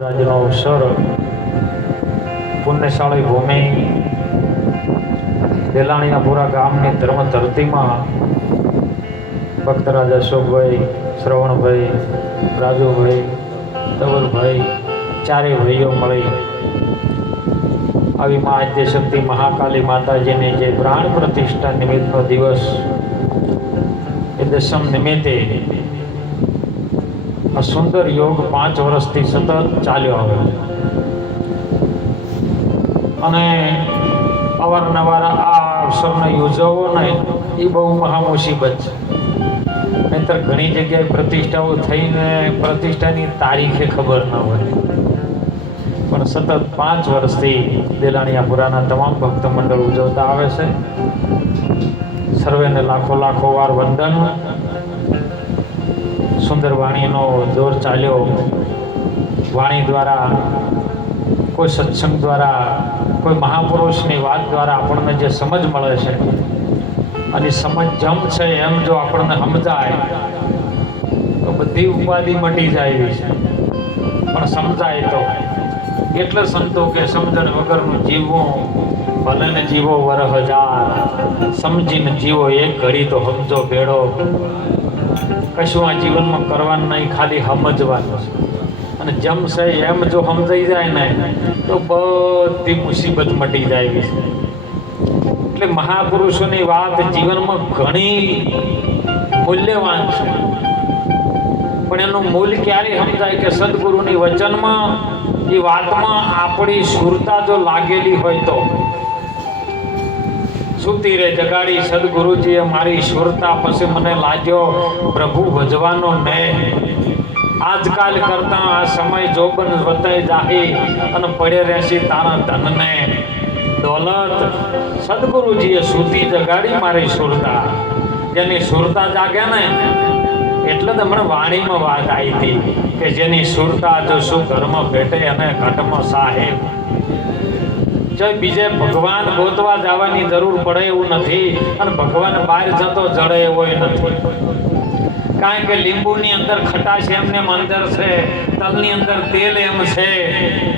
રાજનો અવસર પુણ્યશાળી ભૂમિ દેલાણીયાપુરા ગામની ધર્મ ધરતીમાં ભક્તરાજ અશોકભાઈ, શ્રવણભાઈ, રાજુભાઈ, ધવલભાઈ ચારેય ભાઈઓ મળી આવી મા આદ્યશક્તિ મહાકાલી માતાજીની જે પ્રાણ પ્રતિષ્ઠા નિમિત્તનો દિવસ એ દશમ નિમિત્તે આ સુંદર યોગ 5 વર્ષથી સતત ચાલ્યો આવે છે અને અવારનવાર આ અવસરને યોજવો ને એ બહુ મહા મુસીબત છે. નહીંતર ઘણી જગ્યાએ પ્રતિષ્ઠાઓ થઈને પ્રતિષ્ઠાની તારીખે ખબર ન હોય, પણ સતત 5 વર્ષથી દેલાણીયાપુરાના તમામ ભક્ત મંડળ ઉજવતા આવે છે. સર્વેને લાખો લાખો વાર વંદન. સુંદર વાણીનો દોર ચાલ્યો. વાણી દ્વારા, કોઈ સત્સંગ દ્વારા, કોઈ મહાપુરુષની વાત દ્વારા આપણને જે સમજ મળે છે અને સમજ જમ છે એમ જો આપણને સમજાય તો બધી ઉપાધિ મટી જાય એવી છે. પણ સમજાય તો એટલે સંતો કે સમજણ વગરનું જીવવું ભલે ને જીવો વરહ હજાર, સમજીને જીવો એક ઘડી તો સમજો ભેડો. કશું આ જીવનમાં કરવાનું નહીં, ખાલી સમજવાનું છે. અને જમશે એમ જો સમજાઈ જાય ને તો બધી મુસીબત મટી જાય એવી છે. એટલે મહાપુરુષોની વાત જીવનમાં ઘણી મૂલ્યવાન છે, પણ એનું મૂલ્ય ક્યારે સમજાય કે સદગુરુની વચનમાં, એ વાતમાં આપણી સુરતા જો લાગેલી હોય તો. સુતી રે જગાડી સદગુરુજીએ મારી સુરતા, પછી મને લાગ્યો પ્રભુ ભજવાનો ને. આજકાલ કરતા આ સમય જોબન વતાઈ જાહી અને પડે રહેશી તારા ધનને દોલત. સદગુરુજીએ સુતી જગાડી મારી સુરતા. જેની સુરતા જાગે ને એટલે જ હમણાં વાણીમાં વાત આવી હતી કે જેની સુરતા જો શું ઘરમાં ભેટે અને ઘટમાં સાહેબ. જો બીજે ભગવાન ગોતવા જવાની જરૂર પડે એવું નથી, અને ભગવાન બહાર જતો જડે એવો નથી. કારણ કે લીંબુની અંદર ખટાશ એમને અંદર છે, તલની અંદર તેલ એમ છે,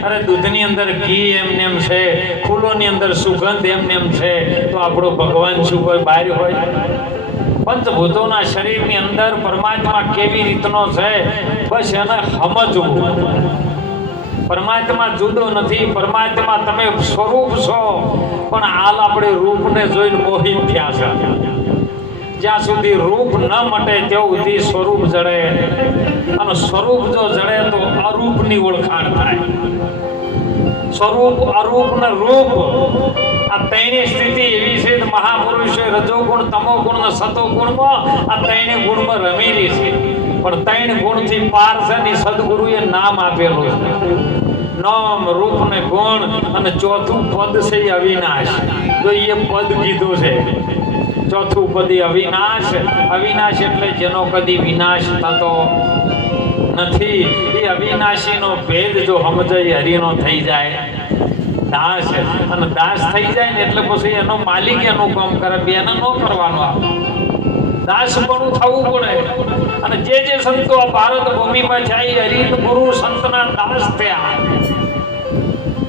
અરે દૂધની અંદર ઘી એમને એમ છે, ફૂલોની અંદર સુગંધ એમને એમ છે. તો આપણો ભગવાન શું કોઈ બહાર હોય? પંચભૂતોના શરીરની અંદર પરમાત્મા કેવી રીતનો છે બસ એને સમજવું. પરમાત્મા જુદો નથી, પરમાત્મા તમે સ્વરૂપ છો, પણ હાલ આપણે રૂપને જોઈને મોહિત થયા છે. જ્યાં સુધી રૂપ ન મટે ત્યાં સુધી સ્વરૂપ જડે, અને સ્વરૂપ જો જડે તો અરૂપની ઓળખાણ થાય. સ્વરૂપ, અરૂપ ને રૂપ, આ ત્રણેય સ્થિતિ એવી છે. મહાપુરુષે રજોગુણ, તમોગુણ ને સતોગુણમાં આ ત્રણેય ગુણમાં રમેલી છે. પણ 3 ગુણથી પાર છે ને સદગુરુએ નામ આપેલું છે. નામ, રૂપ ને ગુણ, અને ચોથું પદ છે અવિનાશ. તો એ પદ કીધું છે. ચોથું પદ અવિનાશ. અવિનાશ એટલે જેનો કદી વિનાશ થતો નથી. એ અવિનાશીનો ભેદ જો સમજાય હરિનો થઈ જાય દાસ, અને દાસ થઈ જાય ને એટલે પછી એનો માલિક એનું કામ કરે, બેને ન કરવાનું આવે. દાસ પણ થવું પડે. અને જે સંતો આ ભારત ભૂમિમાં જાય હરિ ગુરુ સંતના દાસ થયા.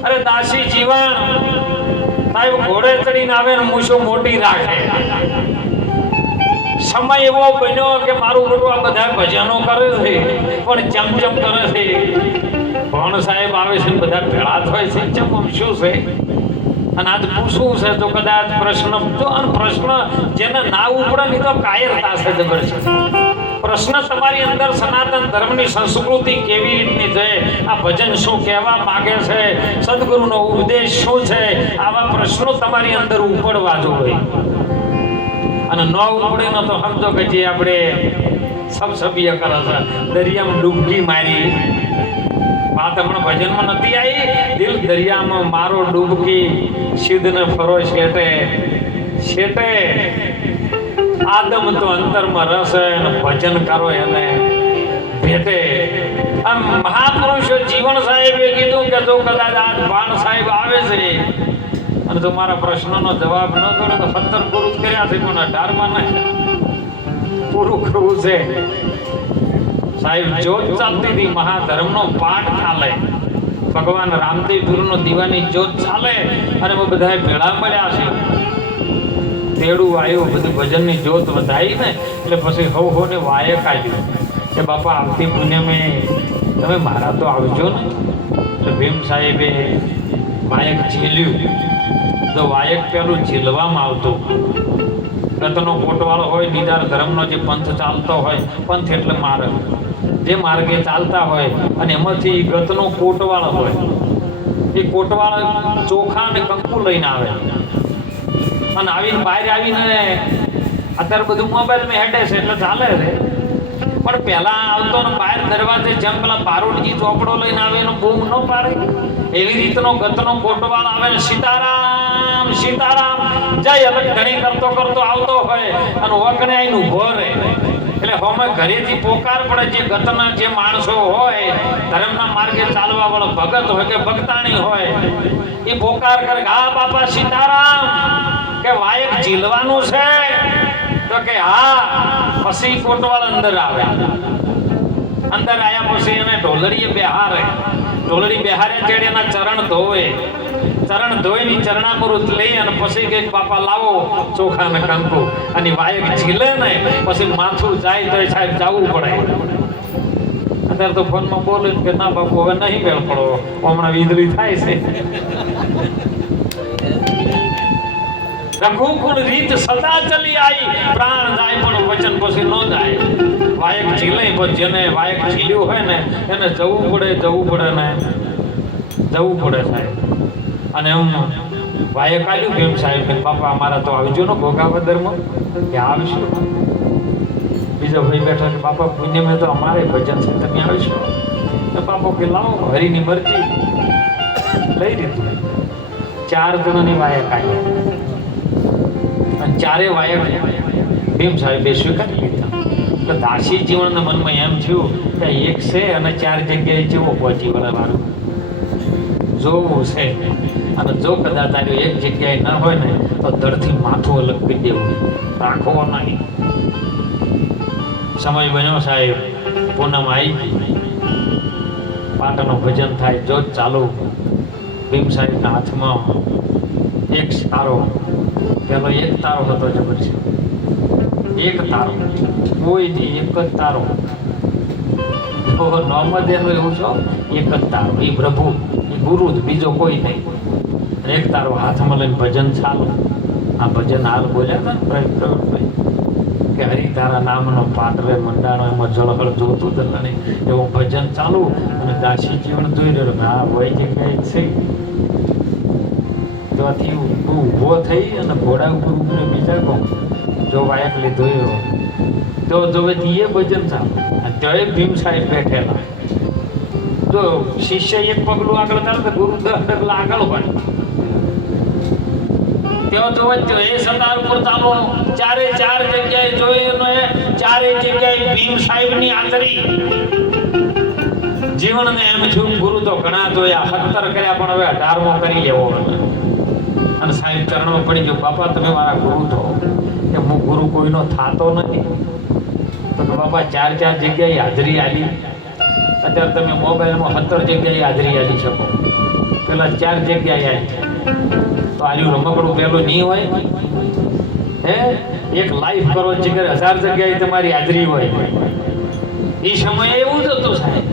અરે દાસી જીવન સાહેબ ઘોડે ચડીને આવે ને મૂછો મોટી રાખે. સમય એવો બન્યો કે મારું બધું આ બધા ભજનો કરે છે પણ ચમચમ કરે છે. ભણ સાહેબ આવે છે બધા ભેળા થાય છે, ચમ શું છે? અને આજ પૂછવું છે તો કદાચ પ્રશ્ન તો, અને પ્રશ્ન જેને ના ઉપડે નહીં તો કાયરતા છે જબરજસ્ત. પ્રશ્ન તમારી અંદર સનાતન ધર્મની સંસ્કૃતિ કેવી રીતની છે, આ ભજન શું કહેવા માંગે છે, સદગુરુનો ઉપદેશ શું છે, આવા પ્રશ્નો તમારી અંદર ઉપડવા જોઈએ. અને ન ઉપડે ન તો સમજો કે જે આપણે સબસબીય કરે છે, દરિયામાં ડૂબકી મારી. વાત હમણાં ભજનમાં નથી આવી, દિલ દરિયામાં મારો ડૂબકી, સિદ્ધને ફરો શેટે શેટે. આદમ તો અંતરમાં રસે અને ભજન કરો એને ભેટે. આમ મહાપુરુષો જીવન સાહેબે કીધું કે જો કદાચ આજ ભાણ સાહેબ આવે છે અને જો મારા પ્રશ્નનો જવાબ ન કરે તો 17 પૂરું કર્યા છે, પણ 18માં નહીં પૂરું કરવું છે. સાહેબ જોત ચાલતી હતી, મહાધર્મનો પાઠ ચાલે. ભગવાન રામદેવ પીરનો દીવાની જ્યોત ચાલે અને બધા ભેળા મળ્યા છે. તેડું આવ્યું, બધું ભજનની જ્યોત વધાઈ ને એટલે પછી હવ ને વાયક આવ્યું કે બાપા આવતી પુણ્યમે તમે મારા તો આવજો ને. એટલે ભીમ સાહેબે વાયક ઝીલ્યું. તો વાયક પેલું ઝીલવામાં આવતું. ગતનો કોટવાળો હોય, નિદાર ધર્મનો જે પંથ ચાલતો હોય, પંથ એટલે માર્ગ, જે માર્ગે ચાલતા હોય અને એમાંથી ગતનો કોટવાળો હોય, એ કોટવાળો ચોખા અને કંકુ લઈને આવે અને આવીને બહાર આવીને અત્યારે બધું મોબાઈલમાં હેડે છે એટલે ચાલે છે. પણ પહેલા આવતો ને બહાર દરવાજે જેમ પેલા બારોટજી ચોપડો લઈને આવે એનો બૂમ ન પાડે, એવી રીતનો ગતનો કોટવાળો આવે ને સીતારામ સીતારામ જય અલગ ઘણી કરતો કરતો આવતો હોય અને વકને આઈને ઊભો રહે. એટલે હોમે ઘરેથી પોકાર પડે. જે ગતના જે માણસો હોય, ધર્મના માર્ગે ચાલવા વાળો ભગત હોય કે ભક્તાણી હોય, એ પોકાર કરે હા બાપા સીતારામ, કે વાયક ઝીલવાનું છે. તો કે હા. પછી કોટવાળ અંદર આવે. અંદર આવ્યા પછી એને ઢોલડીએ બેહારે. ઢોલડી બેહારે ચેડે એના ચરણ ધોવે. ચરણ ધોઈને ચરણામૃત લઈ અને પછી કે બાપા લાવો ચોખા ને કંકુ, અને વાયક ઝીલે ને પછી માથું જાય તો સાહેબ જવું પડે. અત્યારે તો ફોનમાં બોલે કે ના બાપુ હવે નહીં મેળ પડો, હમણાં વીજળી થાય છે. રઘુકુળ રીત સદા ચલી આવી, પ્રાણ જાય પણ વચન પછી ન જાય. વાયક ઝીલે પણ જેને વાયક ઝીલ્યું હોય ને એને જવું પડે ને જવું પડે સાહેબ. અને એમ વાયક આવ્યું ભીમ સાહેબ કે બાપા અમારા તો આવજો ને ભોગાવદરમાં, કે આવશું. બીજો ભાઈ બેઠા કે બાપા પુણ્ય મેં તો અમારે ભજન છે, તમે આવશો. તો બાપા કે લાવો હરિની મરજી. લઈ દીધું. 4 જણની વાયક આવ્યા અને 4 વાયક ભીમ સાહેબે સ્વીકારી લીધા. એટલે દાસી જીવનના મનમાં એમ થયું કે એક છે અને 4 જગ્યાએ જેવો પહોંચી વળવાનું જોવું છે. અને જો કદાચ તારી એક જગ્યાએ ન હોય ને તો દરથી માથું અલગ કરી દેવું, રાખવો નહીં. સમય બન્યો સાહેબ, પૂનમ આવી ગઈ, પાટણનું ભજન થાય, જોત ચાલુ. ભીમ સાહેબના હાથમાં એક તારો, પેલો એક તારો હતો જબરજસ્ત, એક તારો, કોઈ નહીં, એક જ તારો. નોર્મદેનો એવું છો, એક જ તારો, એ પ્રભુ, એ ગુરુ, બીજો કોઈ નહીં. એક તારો હાથમાં લઈને ભજન ચાલુ. આ ભજન હાલ બોલ્યા હતા ને પ્રવીણભાઈ કે હરિ તારા નામનો પાટરે મંડાણો, એમાં જળહળ જોતું જ નહીં એવું ભજન ચાલુ. અને દાસી જીવન જોઈ રહ્યો હા હોય જગ્યાએ છે. ત્યાંથી ઊભો થઈ અને ઘોડા ઉપર ઉભરે બીજા કહું જો વાયક લીધો તો જોવે એ ભજન ચાલુ. અને ત્યાં ભીમ સાહેબ બેઠેલા. જો શિષ્ય એક પગલું આગળ ચાલે તો ગુરુ 10 પગલા આગળ હોય. ત્યાં જોવે એ સતાર ઉપર ચાલો. 4 જગ્યાએ જોયું ને 4 જગ્યાએ ભીમ સાહેબની હાજરી. જીવનને એમ છું ગુરુ તો ઘણા જોયા, 17 કર્યા પણ હવે 18મો કરી લેવો. અને સાહેબ ચરણમાં પડી ગયો, બાપા તમે મારા ગુરુ થો. કે હું ગુરુ કોઈનો થાતો નથી. તો કે બાપા 4 જગ્યાએ હાજરી આલી. અત્યારે તમે મોબાઈલમાં 17 જગ્યાએ હાજરી આલી શકો, પેલા 4 જગ્યાએ આવી. તો આર્યું રમકડું પેલું નહીં હોય હે. એક લાઈફ કરો જગ્યાએ 1000 જગ્યાએ તમારી હાજરી હોય. એ સમયે એવું જ હતું સાહેબ.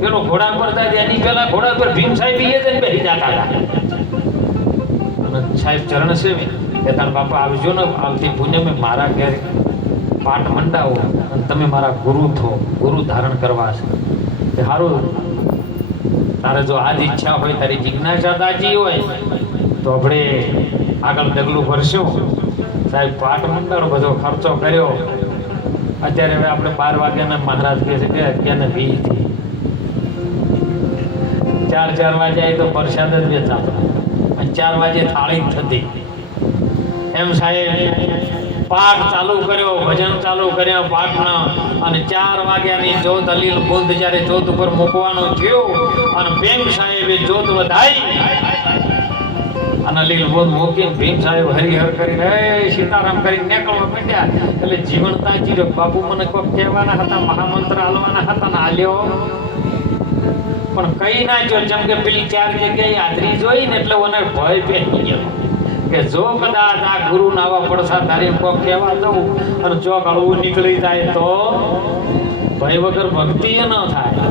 પેલો ઘોડા પર થાય એની પેલા ઘોડા પર ભીમ સાહેબ એ જ બેસી જતા હતા. અને સાહેબ ચરણ સેવી કે તાર બાપા આવજો ને આવતી પુણ્યમે મારા ઘેર પાઠ મંડાવો અને તમે મારા ગુરુ થો, ગુરુ ધારણ કરવા છે. કે સારું, તારે જો આ જ ઈચ્છા હોય, તારી જિજ્ઞાસા તાજી હોય તો આપણે આગળ ડગલું ભરશું. સાહેબ પાઠ મંડાણો, બધો ખર્ચો કર્યો. અત્યારે હવે આપણે 12 વાગ્યાના મહારાજ કહે છે કે 11:20 થી 4 વાગ્યા તો પ્રસાદ જ વેચાતો અને 4 વાગે થાળી થતી. એમ સાહેબ પાઠ ચાલુ કર્યો, ભજન ચાલુ કર્યા પાઠના. અને 4 વાગ્યાની જોત અલીલ બુંદ જ્યારે જોત ઉપર મૂકવાનું થયું અને ભીમ સાહેબે જોત વધાઈ અને અલીલ બુંદ મૂકીને ભીમ સાહેબ હરિહર કરીને સીતારામ કરીને નીકળવા માંડ્યા. એટલે જીવનતાજી બાપુ મને કોઈ કહેવાના હતા, મહામંત્ર હાલવાના હતા ને હાલ્યો. પણ કઈ ના જો, જેમ કે પેલી 4 જગ્યાએ હાજરી જોઈ ને એટલે મને ભય પેલી ગયો કે જો કદાચ આ ગુરુ નાવા પડસા તારી કોક કહેવા દઉં અને જો કળવું નીકળી જાય તો ભય વગર ભક્તિ ન થાય.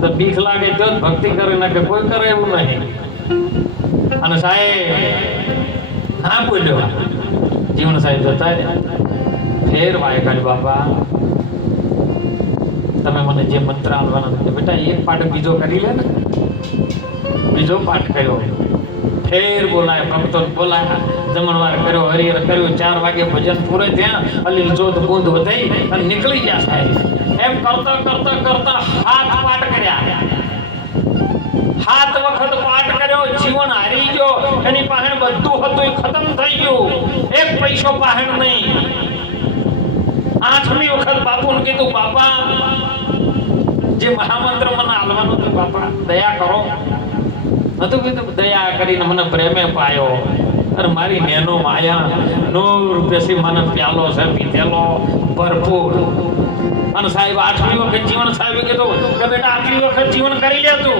તો બીક લાગે તો જ ભક્તિ કરે, ના કે કોઈ કરે એવું નહીં. અને સાહેબ હા બોલ્યો, જીવન સાહેબ જતા ફેર વાયકાળ બાપા તમે મને જે મંત્ર આલવાના બેટા એક પાઠ બીજો કરી લે ને. બીજો પાઠ કર્યો, ફેર બોલાય ભક્તો બોલાયા, જમણવાર કર્યો, હરિહર કર્યો, 4 વાગે ભજન પૂરે ત્યાં અલીલ જોત બૂંદ વધાઈ અને નીકળી ગયા સાહેબ. એમ કરતા કરતા કરતા 7 પાઠ કર્યા, 7 વખત પાઠ કર્યો. જીવન હારી ગયો, એની પાસે બધું હતું એ ખતમ થઈ ગયું, 1 પૈસો પાસે નહીં. 8મી વખત બાપુને કીધું બાપા જે મહામંત્ર મને આલવાનું હતું બાપા દયા કરો. નતું કીધું દયા કરીને મને પ્રેમે પાયો અને મારી નેનો માયા 9 રૂપિયાથી મને પ્યાલો છે પીધેલો ભરપૂર. અને સાહેબ 8મી વખત જીવન સાહેબે કીધું કે બેટા આટલી વખત જીવન કરી લે તું.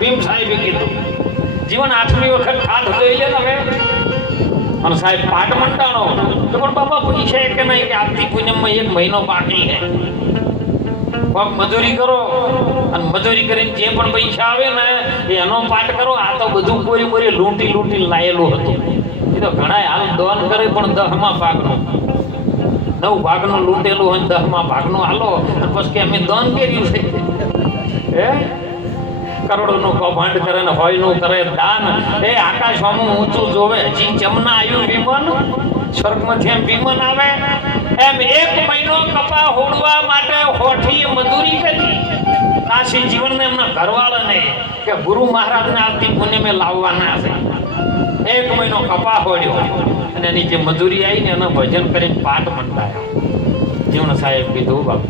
ભીમ સાહેબે કીધું જીવન 8મી વખત હાથ ધોઈ લે હવે. અને સાહેબ પાઠ મંડાણો તો પણ બાપા પૈસા કે નહીં કે આવતી પૂનમમાં 1 મહિનો બાકી છે, કોક મજૂરી કરો અને મજૂરી કરીને જે પણ પૈસા આવે ને એનો પાઠ કરો. આ તો બધું બોરી બોરી લૂંટી લાયેલું હતું. એ તો ઘણા હાલ દાન કરે પણ 10મા ભાગનું 9 ભાગનું લૂંટેલું હોય 10મા ભાગનું હાલો અને પછી કે અમે દાન કર્યું છે. હે કરોડોનું કૌભાંડ કરે ને હોયનું કરે દાન. એ આકાશમાં ઊંચું જોવે, હજી ચમના આવ્યું વિમાન, સ્વર્ગમાંથી એમ વિમાન આવે એમ 1 મહિનો કપા હોડવા માટે હોઠી મજૂરી કરી. કાશી જીવનને એમના ઘરવાળાને કે ગુરુ મહારાજને આવતી પુણ્યમે લાવવાના છે. 1 મહિનો કપા હોડ્યો અને એની જે મજૂરી આવી ને એના ભજન કરીને પાઠ મંડાયા. જીવન સાહેબ કીધું બાપુ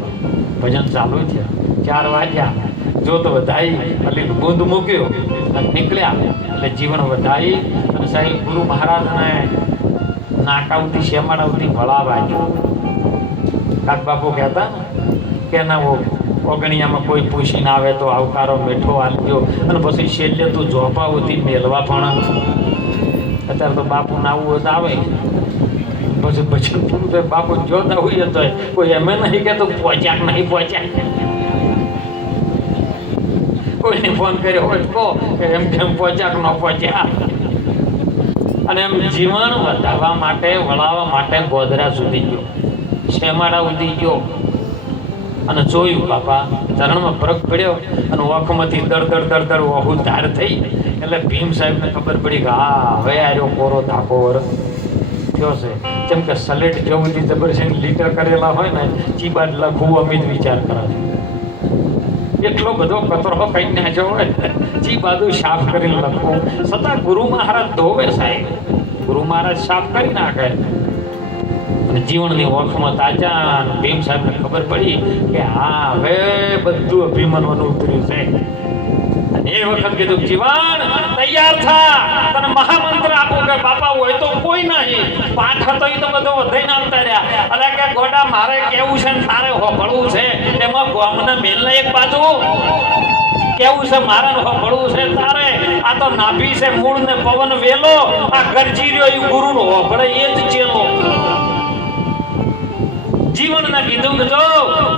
ભજન ચાલુ છે, 4 વાગ્યા જો તો વધાઈ એટલે બુંદ મૂક્યો અને નીકળ્યા. એટલે જીવન વધાઈ અને સાહેબ ગુરુ મહારાજને નાકાવતી શેમાડાવતી ભળાવા ગયો. કાક બાપુ કહેતા કે ના ઓગણિયામાં કોઈ પૂછીને આવે તો આવકારો મીઠો આલજો અને પછી છેલ્લે તું ઝોપાવતી મેલવા પણ. અત્યારે તો બાપુ ના આવું તો આવે પછી પછી પૂરું થાય. બાપુ જોતા હોઈએ તો કોઈ એમ નહીં કે તું પહોંચ્યા નહીં પહોંચ્યા. કોઈને ફોન કર્યો હોય તો કહો એમ કેમ પહોંચ્યા કે ન પહોંચ્યા. અને એમ જીવન વધારવા માટે વળાવવા માટે ગોધરા સુધી ગયો, શેમાડા સુધી ગયો અને જોયું બાપા ચરણમાં ફરક પડ્યો અને ઓખમાંથી દર વહુ ધાર થઈ. એટલે ભીમ સાહેબને ખબર પડી કે હા હવે આર્યો કોરો ધાકો વર થયો છે. જેમ કે સલેટ જેવું જબરજસ્ત લીટર કરેલા હોય ને ચીબાદ લખવું અમિત વિચાર કરે છે. એટલો બધો કચરો કઈ નાખ્યો હોય ચી બાજુ સાફ કરી લખવું છતાં ગુરુ મહારાજ ધોવે સાહેબ. ગુરુ મહારાજ સાફ કરી નાખે. અને જીવનની ઓખમાં તાજા ભીમ સાહેબને ખબર પડી કે હા હવે બધું અભિમાનવાનું ઉતર્યું છે. અને એ વખત કીધું જીવન તૈયાર થા, તને મહામંત્ર આપું કે બાપા હોય તો કોઈ નહીં. પાઠ હતો એ તો બધો વધાઈને આવતા રહ્યા. અરે કે ગોડા મારે કેવું છે ને તારે હોભળવું છે. એમાં ગોમને મેલને એક બાજુ કેવું છે મારે હોભળવું છે તારે. આ તો નાભી છે મૂળ ને પવન વેલો, આ ગરજી રહ્યો એ ગુરુનો હોભળે એ જ ચેલો. જીવનના કીધું કે જો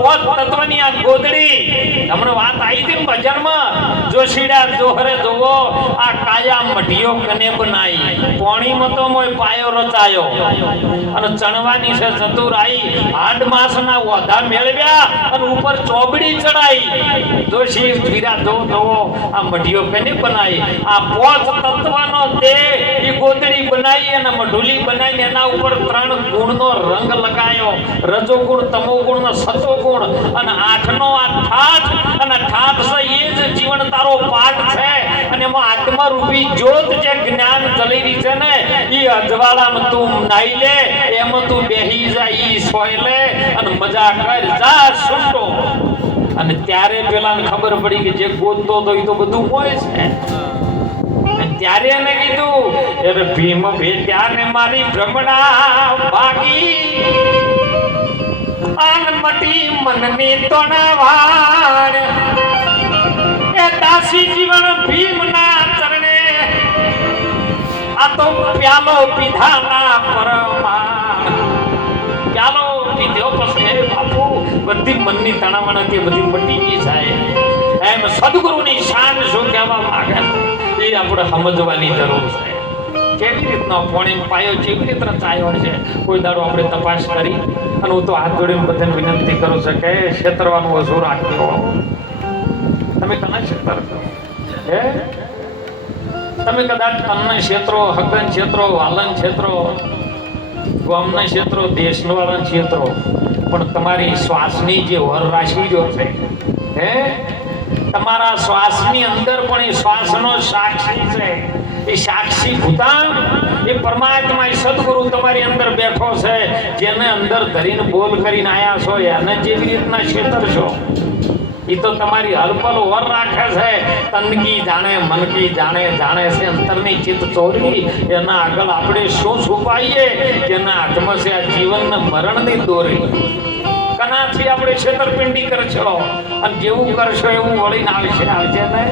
પોત તત્વની આ ગોદડી હમણાં વાત આવી હતી ને ભજનમાં જોશીડા જોહરે જોવો આ કાયા મઢિયો કને બનાઈ પોણીમાં તો મોય પાયો રચાયો અને ચણવાની છે ચતુરાઈ હાડ માસના ઓધા મેળવ્યા અને ઉપર ચોબડી ચડાઈ. જોશી વીરા જોવો આ મઢિયો કને બનાઈ આ પોત તત્વનો દેહ એ ગોદડી બનાવી અને મઢુલી બનાવીને એના ઉપર 3 ગુણનો રંગ લગાયો. રજો ગુણ, તમો ગુણ ને સતો ગુણ અને 8નો આ ઠાઠ. અને ઠાઠ છે એ જ જીવન તારો પાઠ છે. અને એમાં આત્મરૂપી જ્યોત જે જ્ઞાન જલેરી છે ને એ અજવાળામાં તું નાઈ લે, એમાં તું બેહી જા, ઈ સોય લે અને મજા કર જા છૂટો. અને ત્યારે પેલાને ખબર પડી કે જે ગોતતો તો એ તો બધું હોય છે. ત્યારે એને કીધું અરે ભીમ ભેટ્યાને મારી ભ્રમણા ભાગી આન મટી મનની તોણાવાણ. કે દાસી જીવન ભીમના ચરણે આ તો પ્યાલો પીધાના પરમા પ્યાલો પીધો પછી બાપુ બધી મનની તણાવણ હતી બધી મટી ગઈ જાય એમ સદગુરુની શાન શું કહેવા માંગે એ આપણે સમજવાની જરૂર છે કેવી રીતનો પોણીનો પાયો કેવી રીતે રચાયો છે કોઈ દાડો આપણે તપાસ કરી અને હું તો હાથ જોડીને બધાને વિનંતી કરું છું કે ક્ષેત્રવાનું ઓછું રાખજો તમે કના ક્ષેત્ર હે તમે કદાચ તનના ક્ષેત્રો હકન ક્ષેત્રો વાલન ક્ષેત્રો ગામના ક્ષેત્રો દેશવાળા ક્ષેત્રો પણ તમારી શ્વાસની જે વર રાશિ જો છે હે તમારા શ્વાસની અંદર પણ એ શ્વાસનો સાક્ષી છે એ સાક્ષી ભૂતાન એ પરમાત્મા એ સદગુરુ તમારી અંદર બેઠો છે જેને અંદર ધરીને બોલ કરીને આયા છો એને જેવી રીતના ક્ષેત્ર છો એ તો તમારી હલપલ વર રાખે છે તનકી જાણે મનકી જાણે જાણે છે અંતરની ચિત્ત ચોરી એના આગળ આપણે શું છુપાઈએ જેના હાથમાં છે આ જીવનને મરણની દોરી કનાથી આપણે છેતરપિંડી કરશો અને જેવું કરશો એવું વળીને આવશે ને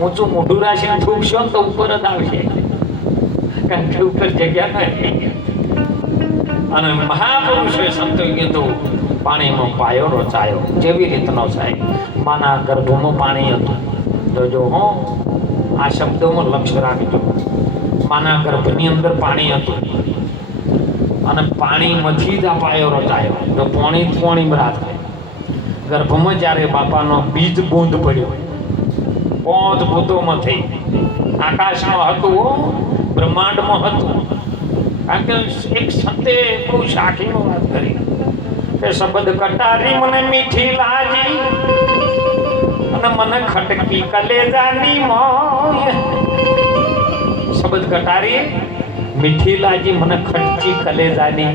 ઊંચું મોઢું રાખીને થૂકશો તો ઉપર જ આવશે કારણ કે ઉપર જગ્યા નથી અને મહાપુરુષોએ સંતોએ કીધું પાણીનો પાયો રચાયો જેવી રીતનો સાહેબ માના ગર્ભમાં પાણી હતું તો જો હો આ શબ્દોમાં લક્ષ્ય રાખજો માના ગર્ભની અંદર પાણી હતું અને પાણીમાંથી જ આ પાયો રચાયો જો પાણી રાત ગર્ભમાં જ્યારે બાપાનો બીજ બૂંદ પડ્યો 5 ભૂતોમાંથી આકાશમાં હતું બ્રહ્માંડમાં હતું કારણ કે એક સંતે બહુ સાખીનો વાત કરી કે શબ્દ કટારી મને મીઠી લાગી અને મને ખટકી કલેજાની મોય શબ્દ કટારી મીઠી લાગી મને ખટકી કલેજાની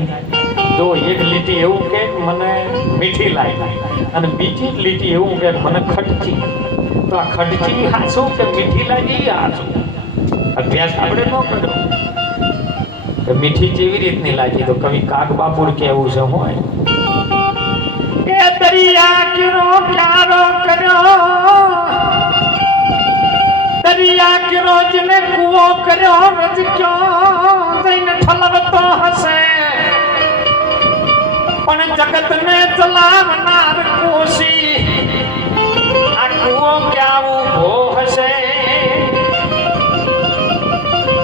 જો એક લીટી એવું કે મને મીઠી લાગી અને બીજી લીટી એવું કે મને ખટકી તો આ ખટકી હાસું કે મીઠી લાગી હાસું અભ્યાસ આપણે ન કર્યો મીઠી જેવી રીતની લાગી તો કવિ કાગ બાપુર કેવું છે હોય કે દરિયા કિરો પ્યારો કર્યો દરિયા કિરો જને કૂવો કર્યો રજ ક્યો જઈને ઠલવતો હશે પણ જગતને ચલાવનાર કોશી આ કૂવો ક્યાં ઊભો હશે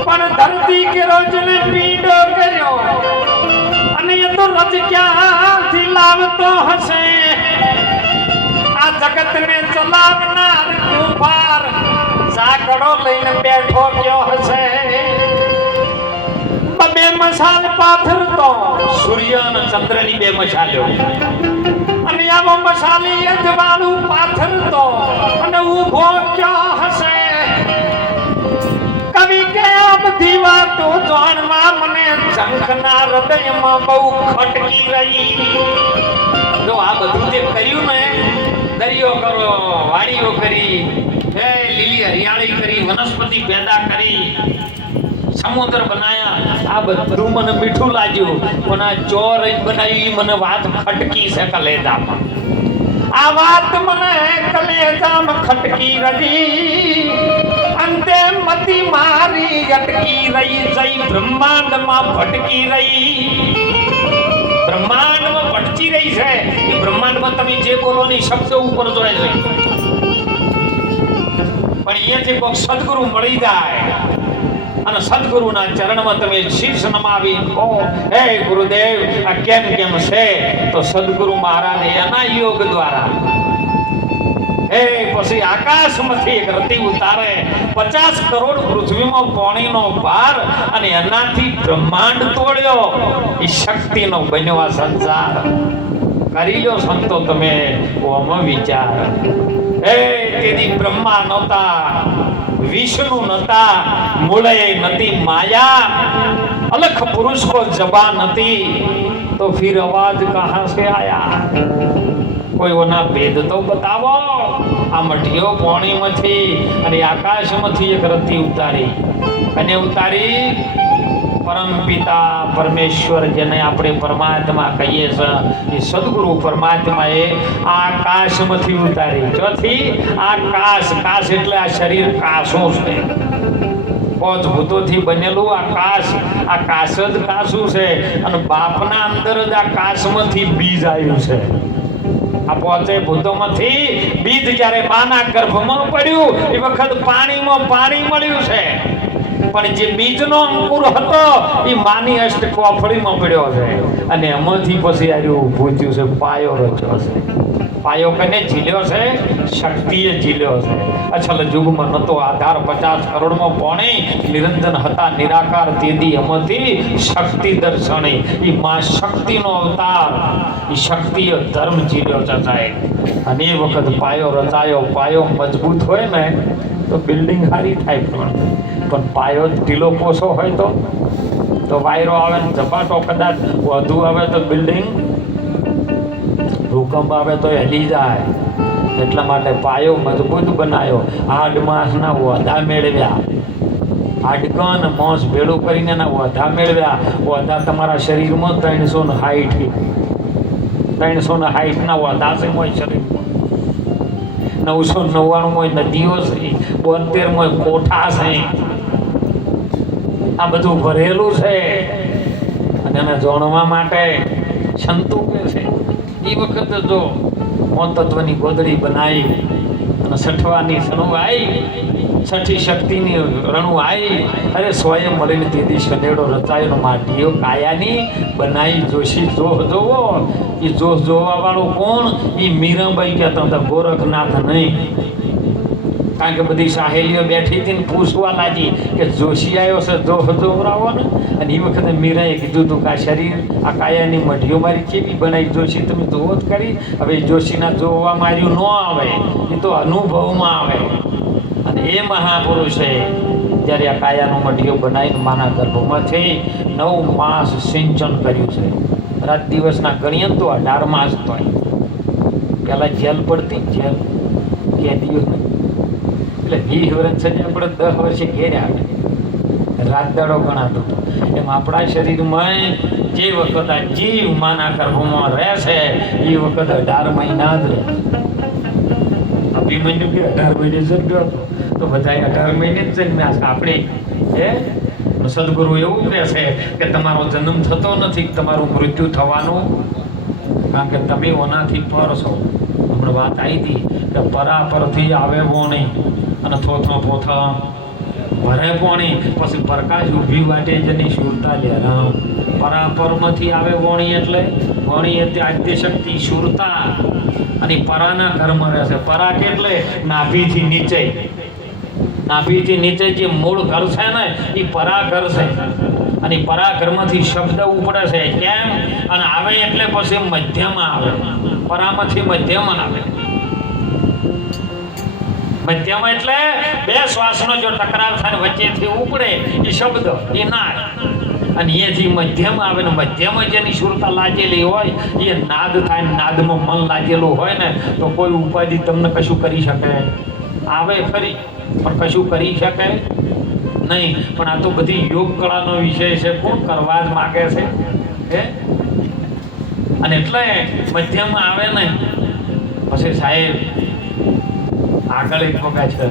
પણ ધરતી કે રોજને પીડો કર્યો અને એ તો રજ ક્યાંથી લાવતો હશે આ જગતને ચલાવનાર કુંભાર સાકડો લઈને બેઠો ગયો હશે બે મસાલ પાથરતો સૂર્ય અને ચંદ્રની 2 મસાલ્યો અને આવો મસાલી અજવાળું પાથરતો અને ઊભો ક્યો હશે કવિ કે આ બધી વાતો જાણવા મને ઝંખના હૃદયમાં બહુ ખટકી રહી જો આ બધું જે કર્યું ને દરિયો કરો વાડીઓ કરી લીલી હરિયાળી કરી વનસ્પતિ પેદા કરી સમુદ્ર બનાયા આ બધું મને મીઠું લાગ્યું પણ આ ચોર બનાવી મને વાત ખટકી છે કલેજામાં આ વાત મને કલેજામાં ખટકી રહી અંતે મતી મારી અટકી રહી જઈ બ્રહ્માંડમાં ભટકી રહી બ્રહ્માંડમાં ભટકી રહી છે એ બ્રહ્માંડમાં તમે જે બોલો ની શબ્દ ઉપર જોડે છે પણ અહીંયાથી કોઈ સદગુરુ મળી જાય અને સદગુરુના ચરણમાં તમે શીશ નમાવી કહો હે ગુરુદેવ આ કેમ છે તો સદગુરુ મહારાજ એના યોગ દ્વારા પછી આકાશમાંથી એક રતિ ઉતારે 50 કરોડ પૃથ્વીમાં પાણીનો ભાર અને એનાથી બ્રહ્માંડ તોડ્યો એ શક્તિનો બન્યો આ સંસાર કરી લો સંતો તમે ઓમ વિચાર તેથી બ્રહ્મા નહોતા વિષ્ણુ નતા મૂળે નતી માયા अलख पुरुष को जबान नती तो फिर आवाज कहां से आया कोई वना भेद तो बतावो आ मठियो पाणी मथी अने आकाश मथी एक रती उतारी પરમ પિતા પરમેશ્વર જેને આપણે પરમાત્મા કહીએ છીએ, એ સદગુરુ પરમાત્માએ આ આકાશમાંથી ઉતારી. ચોથી આકાશ, કાશ એટલે આ શરીર કાશું છે, પાંચ ભૂતોથી બનેલું આકાશ. આ કાશ જ કાશું છે અને બાપના અંદર જ આ કાશમાંથી બીજ આવ્યું છે. આ પાંચે ભૂતોમાંથી બીજ જ્યારે માના ગર્ભમાં પડ્યું એ વખત પાણીમાં પાણી મળ્યું છે, પણ જે બીજનો અંકુર હતો એ માની અષ્ટ કોફળીમાં પડ્યો છે અને એમાંથી પછી આવ્યું ભૂચ્યું છે, પાયો રચ્યો છે. પાયો કને ઝીલ્યો છે? શક્તિએ ઝીલ્યો છે. અછલ યુગમાં નતો આધાર, 50 કરોડમાં પોણી નિરંજન હતા નિરાકાર, તેદી એમાંથી શક્તિ દર્શણી. એ માં શક્તિનો અવતાર, એ શક્તિએ ધર્મ ઝીલ્યો છે સાહેબ. અને એ વખત પાયો રચાયો. પાયો મજબૂત હોય ને તો બિલ્ડિંગ સારી થાય, પણ પાયો ઢીલો પોસો હોય તો વાયરો આવે ને ઝપાટો કદાચ વધુ આવે તો બિલ્ડિંગ, ભૂકંપ આવે તો હેલી જાય. એટલા માટે પાયો મજબૂત બનાવ્યો. હાડ માંસના વધા મેળવ્યા, હાડકન માંસ ભેળું કરીને એના વધા મેળવ્યા. વધા તમારા શરીરમાં 360 ના વધા છે મોય શરીરમાં. 999 મોય નદીઓ છે, 72 મોય કોઠા છે. આ બધું ભરેલું છે અને એને જોણવા માટે સંતો કે છે એ વખત જો તત્વની ગોદડી બનાવી અને છઠવાની સણું આવી, છઠ્ઠી શક્તિની રણું આવી. અરે સ્વયં મળીને તેથી શનેડો રચાયો માટીઓ કાયાની બનાવી. જોશી જોહ જોવો. એ જોશ જોવા વાળું કોણ? એ મીરાબાઈ કહેતા હતા, ગોરખનાથ નહીં. કારણ કે બધી સાહેલીઓ બેઠી હતી ને પૂછવા લાગી કે જોશી આવ્યો છે, જોહ જોવરાવો ને. અને એ વખતે મીરાએ કીધું હતું કે આ શરીર, આ કાયાની મઢીઓ મારી કેવી બનાવી જોશી, તમે જોવો જ કરી. હવે જોશીના જોવા માર્યું ન આવે, એ તો અનુભવમાં આવે. અને એ મહાપુરુષે જ્યારે આ કાયાનો મઢીઓ બનાવીને માના ગર્ભમાંથી 9 માસ સિંચન કર્યું છે. રાત દિવસના ગણીએ તો 18 માસ થાય. પહેલાં જેલ પડતી, જેલ કેદીઓ એટલે 20 વર્ષ સજા આપણે 10 વર્ષે ઘેર આવે, રાત દાડો ગણાતો હતો. એમ આપણા શરીરમાં જે વખત આ જીવ માના ગર્ભમાં રહેશે એ વખત 18 મહિના જ રહે. અભિમન્યુ બી 18 મહિને જન્મ્યો હતો તો બધા 18 મહિને જ જન્મ્યા છે. આપણે સદગુરુ એવું કહે છે કે તમારો જન્મ થતો નથી, તમારું મૃત્યુ થવાનું. કારણ કે તમે ઓનાથી પર છો. હમણાં વાત આવી હતી કે પરા પરથી આવે વોણી અને થોથો પોથા ભરે પોણી, પછી પ્રકાશ ઊભી વાટે જની સુરતા લેરામ. પરાપરમાંથી આવે વોણી એટલે વોણી એટલે આદ્ય શક્તિ સુરતા અને પરાના ઘરમાં રહેશે. પરા એટલે નાભીથી નીચે, નાભીથી નીચે જે મૂળ ઘર છે ને એ પરા ઘર છે. અને પરાઘરમાંથી શબ્દ ઉપડે છે. કેમ? અને આવે એટલે પછી મધ્યમાં આવે. પરામાંથી મધ્યમાં આવે. મધ્યમાં એટલે બે શ્વાસનો જો ટકરાર થાય વચ્ચેથી ઉપડે એ શબ્દ, એ નાદ. અને એ જે મધ્યમાં આવે ને મધ્યમાં જેની સુરતા લાગેલી હોય એ નાદ થાય. નાદમાં મન લાગેલું હોય ને તો કોઈ ઉપાધિ તમને કશું કરી શકે આવે ખરી, પણ કશું કરી શકે નહીં. પણ આ તો બધી યોગ કળાનો વિષય છે, કોણ કરવા જ માગે છે હે. અને એટલે મધ્યમાં આવે ને પછી સાહેબ આગળ એક વખત છે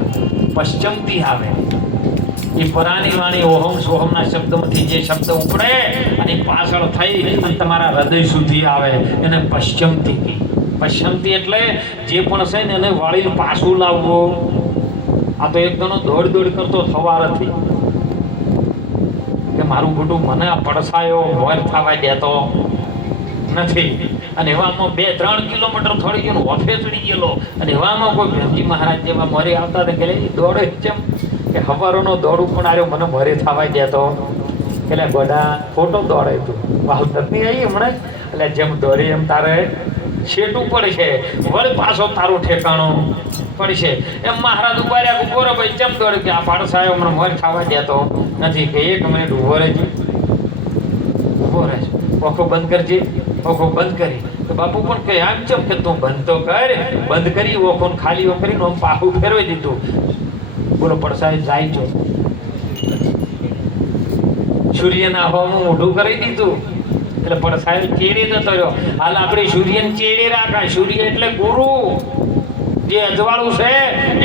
પશ્ચિમથી આવે. એ પરાની વાણી ઓહમ સોહમના શબ્દમાંથી જે શબ્દ ઉપડે અને પાછળ થઈ અને તમારા હૃદય સુધી આવે એને પશ્ચિમથી કહી. પશ્ચિમથી એટલે જે પણ છે ને એને વાળી પાછું લાવવું. આ તો એક ગણો દોડ કરતો થવારથી કે મારું ખોટું મને પડસાયો મોર થવા દેતો નથી. અને એવામાં 2-3 કિલોમીટર થોડી ગયો ઓફે ચડી ગયેલો. અને એવામાં કોઈ ભેમજી મહારાજ જેવા મોરે આવતા હતા કે દોડે જેમ કે હવારોનો દોડું પણ આવ્યો મને મોરે થવા દેતો. એટલે બધા ખોટો દોડે તું વાહુતની આવી હમણાં. એટલે જેમ દોરી એમ તારે શેટું પડશે, વળી પાછો તારું ઠેકાણું પડશે. એમ મહારાજ ઉભા ઉભો રહે ભાઈ, જેમ દોડે કે આ પાડસાયો હમણાં મોર થવા દેતો નથી. કે 1 મિનિટ ઉભો રહેજે, ઉભો રહેજો, ઓખો બંધ કરજે. ઓખો બંધ કરી તો બાપુ પણ કે આમ ચમ કે તું બંધ તો કર. બંધ કરી ઓખો ખાલી કરીને આમ પાહું ફેરવી દીધું. બોલો પડસાય જાય છો સૂર્યના હોમું ઊંધું કરી દીધું એટલે પડછાયો ચેડે જતો રહ્યો. હાલ આપણે સૂર્યને ચેડે રાખા. સૂર્ય એટલે ગુરુ. જે અજવાળું છે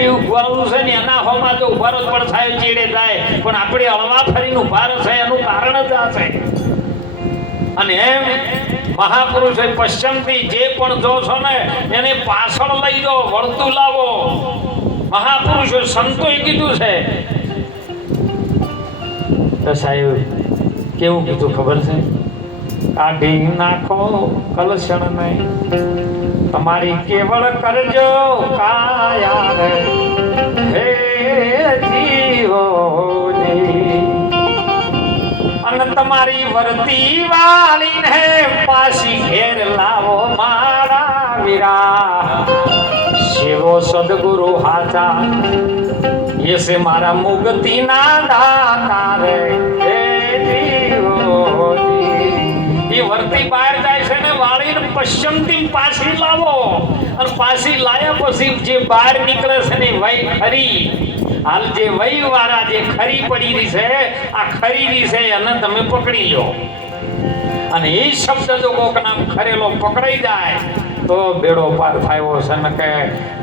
એ ઉભવાળું છે ને એના હોમાં જો ઉભારો પડછાયો ચેડે જાય, પણ આપણે હળવા ફરીને ઉભારો છે એનું કારણ જ આ છે. અને એમ મહાપુરુષે પશ્ચિમથી જે પણ જો છો ને એને પાછળ લઈ જાઓ, વળતું લાવો. મહાપુરુષો સંતોએ કીધું છે. તો સાહેબ કેવું કીધું ખબર છે? કાઢી નાખો કલશણ ને તમારી કેવળ કરજો કાયા રે હે જીવોજી. અને તમારી વર્તી વાળીને પાછી ઘેર લાવો મારા વીરા. સેવો સદગુરુ હાચા એ છે મારા મુક્તિના દાતા રે હે જીવોજી. એ વર્તી બહાર જાય છે ને વાળીને પશ્ચિમથી પાછી લાવો. અને પાછી લાયા પછી જે બહાર નીકળે છે ને વય ખરી. હાલ જે વય વાળા જે ખરી પડી રહી છે આ ખરી રહી છે એને તમે પકડી લો. અને એ શબ્દ જો કોક નામ ખરેલો પકડાઈ જાય તો બેડો પાર થયો છે. ને કે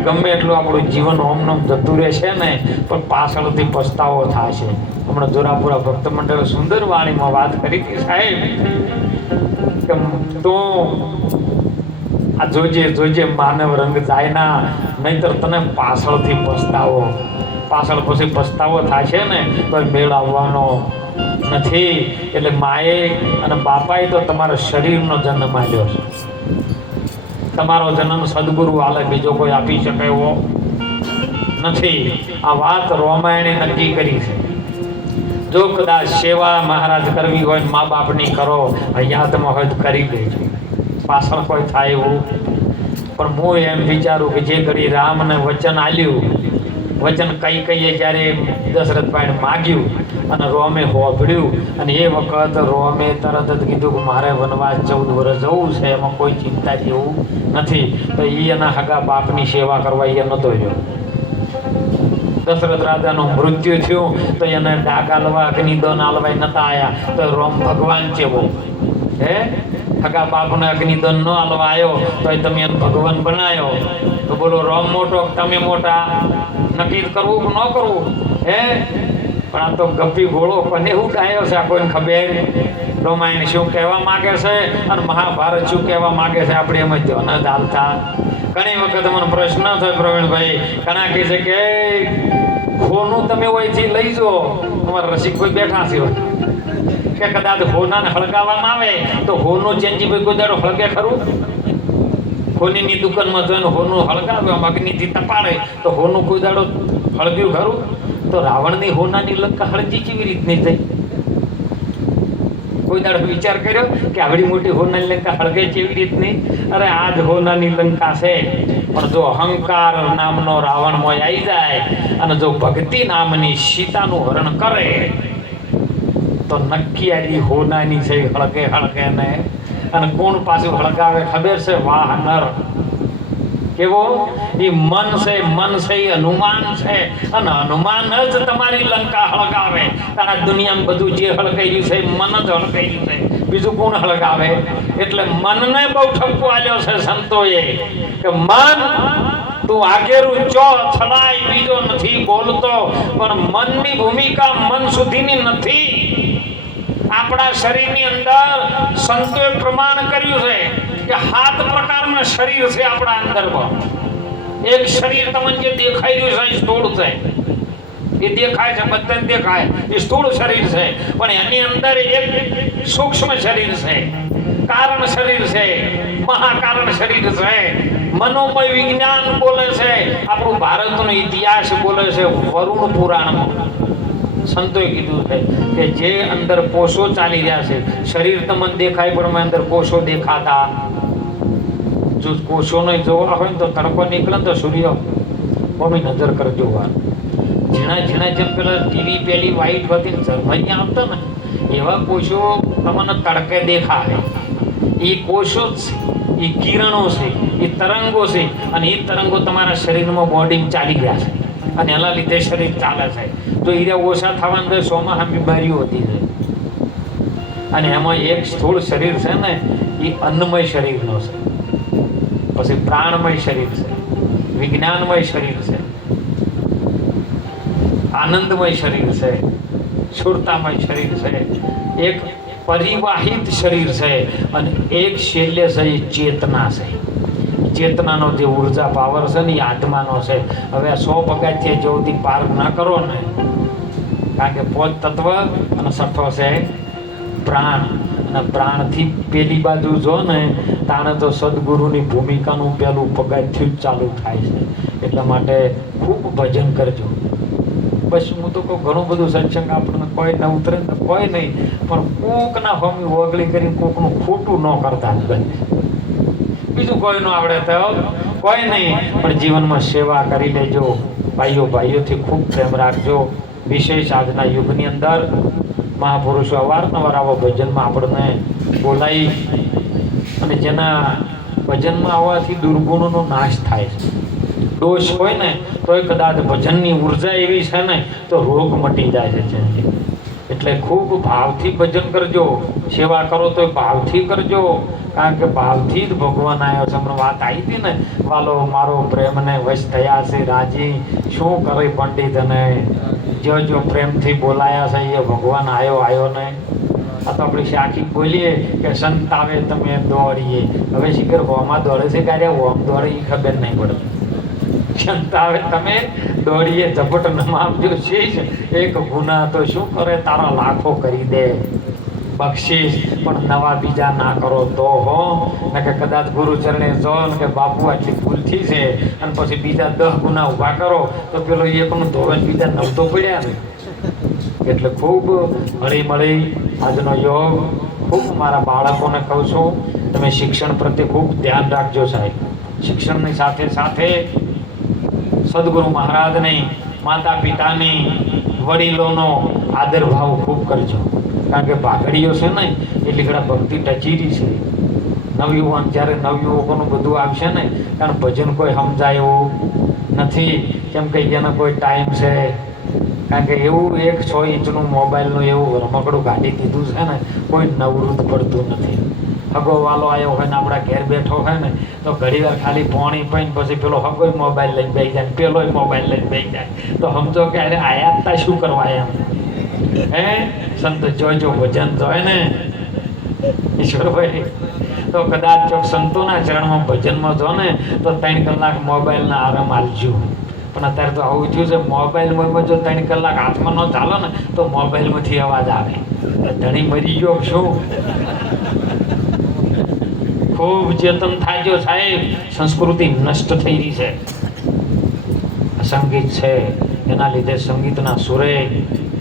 ગમે એટલું આપણું જીવન ઓમનમ જતું રહેશે ને પણ પાછળથી પસ્તાવો થશે. હમણાં જોરાપુરા ભક્ત મંડળ સુંદર વાણીમાં વાત કરી હતી સાહેબ કે તો આ જોજે જોજે માનવ રંગ જાય ના, નહીતર તને પાછળથી પસ્તાવો. પાછળ પછી પસ્તાવો થશે ને તો મેળ આવવાનો નથી. એટલે માએ અને બાપાએ તો તમારા શરીરનો જન્મ આપ્યો છે. તમારો જન્મ સદગુરુ આલે બીજો કોઈ આપી શકે એવો નથી. આ વાત રામાયણે નક્કી કરી છે. જો કદાચ સેવા મહારાજ કરવી હોય મા બાપની કરો, યાદમાં હોય તો કરી દેજો. પાછળ કોઈ થાય એવું. પણ હું એમ વિચારું કે જે ઘડી રામને વચન આલ્યું, વચન કઈ કઈએ જ્યારે દશરથભાઈને માગ્યું અને રોમે હોભળ્યું, અને એ વખત રોમે તરત જ કીધું કે મારે વનવાસ 14 વર્ષ જવું છે, એમાં કોઈ ચિંતા જેવું નથી. તો એ એના હગા બાપની સેવા કરવા એ નહોતો રહ્યો. દશરથ રાજાનું મૃત્યુ થયું તો એને ડાક આલવા અગ્નિદાન આલવા નતા આયા. તો રોમ ભગવાન ચેવો હે હગા બાપને અગ્નિદાન ન આલવા આવ્યો તો તમે એને ભગવાન બનાવ્યો. તો બોલો રોમ મોટો તમે મોટા? નક્કી કરવું કે ન કરવું હે? પણ આ તો ગપ્પી ઘોડો કોને ઉડાયો છે આ કોઈને ખબર. રામાયણ શું કહેવા માંગે છે અને મહાભારત શું કહેવા માંગે છે આપણે એમ જ ન ચાલતા. ઘણી વખત મને પ્રશ્ન થાય પ્રવીણભાઈ, ઘણા કહે છે કે હોનું તમે ઓયથી લઈ જાઓ. અમારા રસિકભાઈ બેઠા છે કે કદાચ હોનાને હળગાવવામાં આવે તો હોનું ચેન્જીભાઈ કોઈ દાડો હળગે ખરું? હોનીની દુકાનમાં જોઈને હોનું હળગાવે અગ્નિથી તપાડે તો હોનું કોઈ દાડો હળગ્યું ખરું? તો રાવણની હોનાની લંકા હળજી કેવી રીતની થઈ? કોઈ દાડો વિચાર કર્યો કે આવડી મોટી હોનાની લંકા હળગે કેવી રીતની? અરે આ જ હોનાની લંકા છે. પણ જો અહંકાર નામનો રાવણ મોય આવી જાય અને જો ભક્તિ નામની સીતાનું હરણ કરે તો નક્કી આવી હોનાની છે હળગે હળગે ને. અને કોણ પાછું હળગાવે ખબર છે? વાહ નર. કેવો એ મન છે, મન છે એ હનુમાન છે. અને હનુમાન જ તમારી લંકા હળગાવે. તારા દુનિયામાં બધું જે હળગાવ્યું છે મન જ હળગાવ્યું છે, બીજું કોણ હળગાવે? એટલે મનને બહુ ઠપકો આલ્યો છે સંતોએ કે મન તું આગેરું ચો છડાય બીજો નથી બોલતો. પણ મનની ભૂમિકા મન સુધીની નથી. આપણા શરીરની અંદર સંતોએ પ્રમાણ કર્યું છે કે 7 પ્રકારના શરીર છે આપણા અંદરમાં. એક શરીર તમને જે દેખાઈ રહ્યું છે એ સ્થૂળ છે, એ દેખાય છે, બધાને દેખાય, એ સ્થૂળ શરીર છે. પણ એની અંદર એક સૂક્ષ્મ શરીર છે, કારણ શરીર છે, મહાકારણ શરીર છે. મનોમય વિજ્ઞાન બોલે છે, આપણું ભારતનો ઇતિહાસ બોલે છે વરુણ પુરાણમાં. સંતોએ કીધું છે કે જે અંદર કોષો ચાલી રહ્યા છે, શરીર તમને દેખાય પણ અંદર કોષો દેખાતા. જો કોષોને જોવા હોય ને તો તડકો નીકળે તો સૂર્ય મમ્મી નજર કરજો. વાર ઝીણા ઝીણા જેમ પેલા ટીવી પેલી વાઈટ હતી ને જર્મની આવતા ને એવા કોષો તમને તડકે દેખાય. એ કોષો જ છે, એ કિરણો છે, એ તરંગો છે. અને એ તરંગો તમારા શરીરમાં બોડીમાં ચાલી ગયા છે અને એના લીધે શરીર ચાલે છે. તો હીરા ઓછા થવાના તો 100માં બીમારીઓ વધી જાય. અને એમાં એક સ્થૂળ શરીર છે ને એ અન્નમય શરીરનો છે, પછી પ્રાણમય શરીર છે, વિજ્ઞાનમય શરીર છે, આનંદમય શરીર છે, શુરતામય શરીર છે, એક પરિવાહિત શરીર છે અને એક શૈલ્ય છે એ ચેતના છે. ચેતનાનો જે ઉર્જા પાવર છે ને એ આત્માનો છે. હવે 100 પગથિયે જોથી પાર ના કરો ને, કારણ કે 5 તત્વ અને 6 છે પ્રાણ, અને પ્રાણથી પેલી બાજુ જો ને તાણે તો સદગુરુની ભૂમિકાનું પેલું પગથિયું જ ચાલુ થાય છે. એટલા માટે ખૂબ ભજન કરજો. બસ હું તો કહું, ઘણું બધું સત્સંગ આપણને કોઈ ના ઉતરે ને કોઈ નહીં, પણ કોકના હોમી ઓગળી કરીને કોકનું ખોટું ન કરતા બને. બીજું કોઈ ન આવડે તો કોઈ નહીં, પણ જીવનમાં સેવા કરી લેજો. ભાઈઓથી ખૂબ પ્રેમ રાખજો. વિશેષ આજના યુગની અંદર મહાપુરુષો અવારનવાર આવા ભજનમાં આપણને બોલાવી, અને જેના ભજનમાં આવવાથી દુર્ગુણોનો નાશ થાય છે. દોષ હોય ને તોય કદાચ ભજનની ઉર્જા એવી છે ને તો રોગ મટી જાય છે. એટલે ખૂબ ભાવથી ભજન કરજો. સેવા કરો તો ભાવથી કરજો, કારણ કે ભાવથી જ ભગવાન આવ્યો છે. હમણાં વાત આવી હતી ને, વાલો મારો પ્રેમને વશ થયા છે રાજી, શું કરે પંડિત, અને જો પ્રેમથી બોલાયા છે એ ભગવાન આવ્યો ને. આ તો આપણી શાખી બોલીએ કે સંત આવે તમે દોડીએ. હવે શિખર હોમાં દોડે છે ક્યારે હોમ દોડે એ ખબર નહીં પડતી. સંત આવે તમે દોડીએ, ઝપટ નમાવજો શીશ, એક ગુના તો શું કરે તારા લાખો કરી દે બક્ષીસ, પણ નવા બીજા ના કરો તો હો. ને કે કદાચ ગુરુ ચરણે જો ને કે બાપુ આટલી ભૂલ થઈ છે, અને પછી બીજા 10 ગુના ઊભા કરો તો પેલો એ પણ ધોરણ બીજા 9 તો પડ્યા ને. એટલે ખૂબ હળી મળી આજનો યોગ. ખૂબ મારા બાળકોને કહું છું, તમે શિક્ષણ પ્રત્યે ખૂબ ધ્યાન રાખજો સાહેબ. શિક્ષણની સાથે સાથે સદગુરુ મહારાજની, માતા પિતાની, વડીલોનો આદર ભાવ ખૂબ કરજો. કારણ કે ભાગડીઓ છે ને એટલી ઘણા ભક્તિ ટચીરી છે. નવયુવાન જ્યારે નવયુવકોનું બધું આવશે ને, કારણ ભજન કોઈ સમજાય એવું નથી, કેમ કે એનો કોઈ ટાઈમ છે. કારણ કે એવું 1 6 ઇંચનું મોબાઈલનું એવું રમકડું કાઢી દીધું છે ને, કોઈ નવરું પડતું નથી. હગો વાલો આવ્યો હોય ને આપણા ઘેર બેઠો હોય ને તો ઘડીવાર ખાલી પોણી પીને પછી પેલો હગોય મોબાઈલ લઈને બેસી જાય, પેલોય મોબાઈલ લઈને બેસી જાય. તો સમજો કે અરે આયાતતા શું કરવા એમ. સંત જોજો ભજન જોય ને ઈશ્વરભાઈ, તો કદાચ જો સંતોના ચરણમાં ભજનમાં જો ને તો 3 કલાક મોબાઈલના આરામ આલજો. પણ અત્યારે તો આવું થયું છે, મોબાઈલમાં જો 3 કલાક હાથમાં ન ચાલો ને તો મોબાઈલમાંથી અવાજ આવે. ધણી મરી ગયો શું? ખૂબ ચેતન થાજો સાહેબ. સંસ્કૃતિ નષ્ટ થઈ રહી છે. સંગીત છે એના લીધે સંગીતના સુરે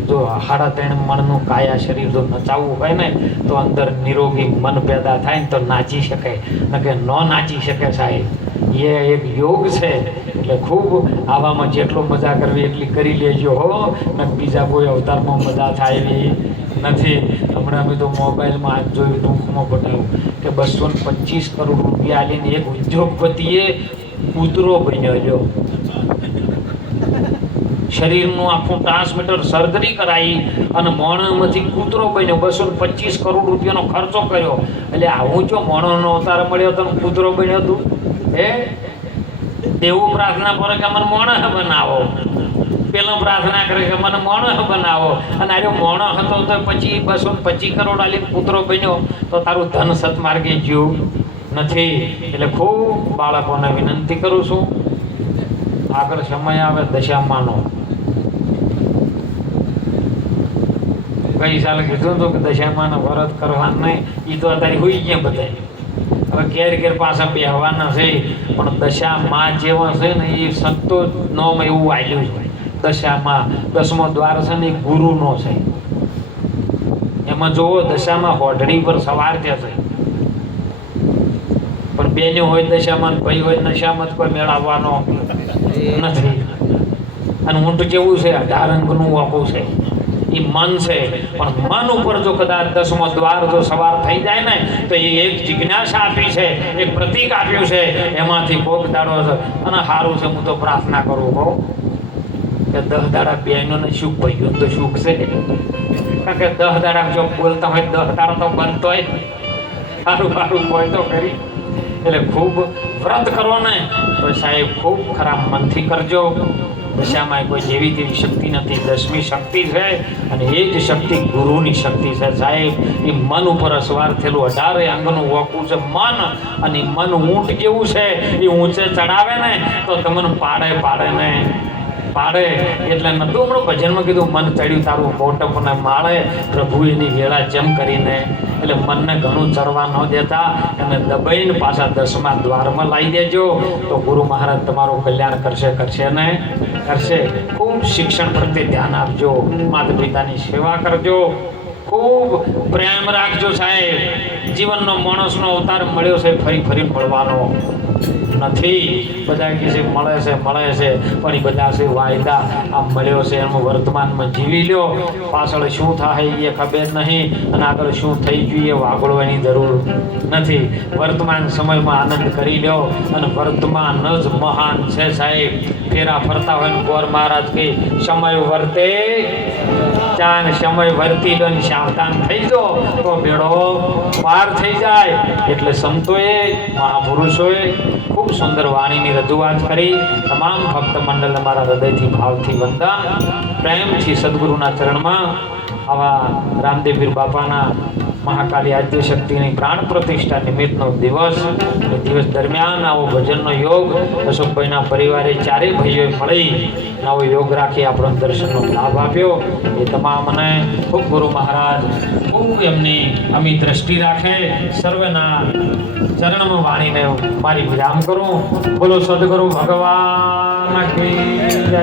જો 3.5 મણનું કાયા શરીર જો નચાવવું હોય ને તો અંદર નિરોગી મન પેદા થાય ને તો નાચી શકે, ન કે ન નાચી શકે સાહેબ. એ એક યોગ છે. એટલે ખૂબ આવામાં જેટલો મજા કરવી એટલી કરી લેજો હો, ને બીજા કોઈ અવતારમાં મજા થાય એવી નથી. હમણાં અમે તો મોબાઈલમાં આજ જોયું, ટૂંકમાં બતાવું કે 225 કરોડ રૂપિયા આલીને એક ઉદ્યોગપતિએ કૂતરો બન્યો લ્યો. શરીરનું આખું ટ્રાન્સમીટર સર્જરી કરાવી અને મોણમાંથી કૂતરો બન્યો. 225 કરોડ રૂપિયાનો ખર્ચો કર્યો. એટલે આવું જો મોણોનો અવતાર મળ્યો તો કૂતરો બન્યો તું. દેવું પ્રાર્થના કરે કે મને મોણસ બનાવો, પેલો પ્રાર્થના કરે કે મને મોણસ બનાવો, અને આર્યો મોણસ હતો તો પછી 225 કરોડ આલી કૂતરો બન્યો તો તારું ધન સતમાર્ગે ગયું નથી. એટલે ખૂબ બાળકોને વિનંતી કરું છું, આગળ સમય આવે દશામાનો. ગઈ સાલે કીધું હતું કે દશામાનો વ્રત કરવાનું નહીં, એ તો અત્યારે હોઈ ગયા બધા. હવે ઘેર પાછા બેહવાના છે, પણ દશામાં જેવા છે ને એ સંતો નોમ એવું આવ્યું છે. દશામાં 10મો દ્વાર છે ને એ ગુરુનો છે. એમાં જોવો દશામાં હોઢડી પર સવાર થયા છે, પણ બેનો હોય દશામાં, ભાઈ હોય નશામાં, કોઈ મેળવવાનો નથી. અને ઊંટ કેવું છે? 18 અંગનું આખું છે. એ મન છે, પણ મન ઉપર જો કદાચ 10મો દ્વાર જો સવાર થઈ જાય ને તો એ એક જિજ્ઞાસા આપી છે, એક પ્રતીક આપ્યું છે, એમાંથી ભોગ દાડો છે. અને સારું છે, હું તો પ્રાર્થના કરું કહું કે 10 દાડા બહેનોને સુખ ભાઈઓ તો સુખ છે. કારણ કે 10 દાડા જો બોલતા હોય 10 દાડા તો બનતો હોય સારું હોય તો કરી. એટલે ખૂબ વ્રત કરો ને તો સાહેબ ખૂબ ખરાબ મનથી કરજો. દશામાં કોઈ જેવી તેવી શક્તિ નથી, 10મી શક્તિ છે અને એ જ શક્તિ ગુરુની શક્તિ છે સાહેબ. એ મન ઉપર અસવાર થયેલું 18 અંગનું વોકું છે મન, અને મન ઊંટ કેવું છે, એ ઊંચે ચડાવે ને તો તમને પાડે ને પાડે. એટલે નતું હમણાં ભજનમાં કીધું મન ચડ્યું તારું મોટપને માળે, પ્રભુ એની વેળા જેમ કરીને. એટલે મનને ઘણું ચડવા ન દેતા અને દબાઈને પાછા 10મા દ્વારમાં લાવી દેજો તો ગુરુ મહારાજ તમારું કલ્યાણ કરશે ને કરશે. ખૂબ શિક્ષણ પ્રત્યે ધ્યાન આપજો, માતા પિતાની સેવા કરજો, ખૂબ પ્રેમ રાખજો સાહેબ. જીવનનો માણસનો અવતાર મળ્યો છે ફરી મળવાનો નથી. બધા કહે છે મળે છે પણ એ બધા છે વાયદા. આ મળ્યો છે એનું વર્તમાનમાં જીવી લ્યો, પાછળ શું થાય એ ખબર નહીં અને આગળ શું થઈ ગયું એ વાગળવાની જરૂર નથી. વર્તમાન સમયમાં આનંદ કરી લ્યો અને વર્તમાન જ મહાન છે સાહેબ. ફેરા ફરતા હોય ને ગોર મહારાજ કે સમય વર્તે ચાન, સમય વર્તી લો ને સાવધાન થઈ જો તો બેડો પાર થઈ જાય. એટલે સંતોએ મહાપુરુષોએ ખૂબ સુંદર વાણીની રજૂઆત કરી. તમામ ભક્ત મંડળ અમારા હૃદયથી ભાવથી વંદન, પ્રેમથી સદગુરુના ચરણમાં. આવા રામદેવપીર બાપાના મહાકાલી આદ્ય શક્તિની પ્રાણ પ્રતિષ્ઠા નિમિત્તનો દિવસ. એ દિવસ દરમિયાન આવો ભજનનો યોગ અશોકભાઈના પરિવારે ચારેય ભાઈઓએ મળી આવો યોગ રાખી આપણો દર્શનનો લાભ આપ્યો. એ તમામને ખૂબ ગુરુ મહારાજ ખૂબ એમની અમી દ્રષ્ટિ રાખે. સર્વના ચરણમાં વાણીને મારી વિરામ કરું. બોલો સદગુરુ ભગવાન કી જય.